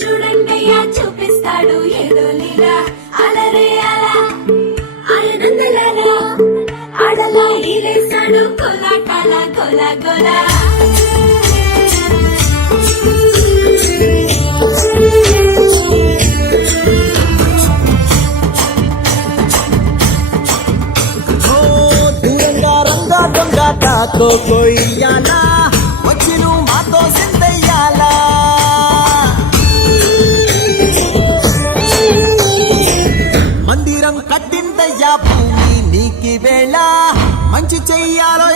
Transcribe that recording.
చూడండియా చూపిస్తాడు ఏదో లీలా అలరే అలా ఆనందలాలా ఆడలా ఈలేస్తాడు కోలాటాల కోలా గోలా కొయ్యాలా వచ్చి నువ్వు మాతో సిందయ్యాలా మందిరం కట్టిందయ్యా భూమి నీకి వేళ మంచి చెయ్యాలో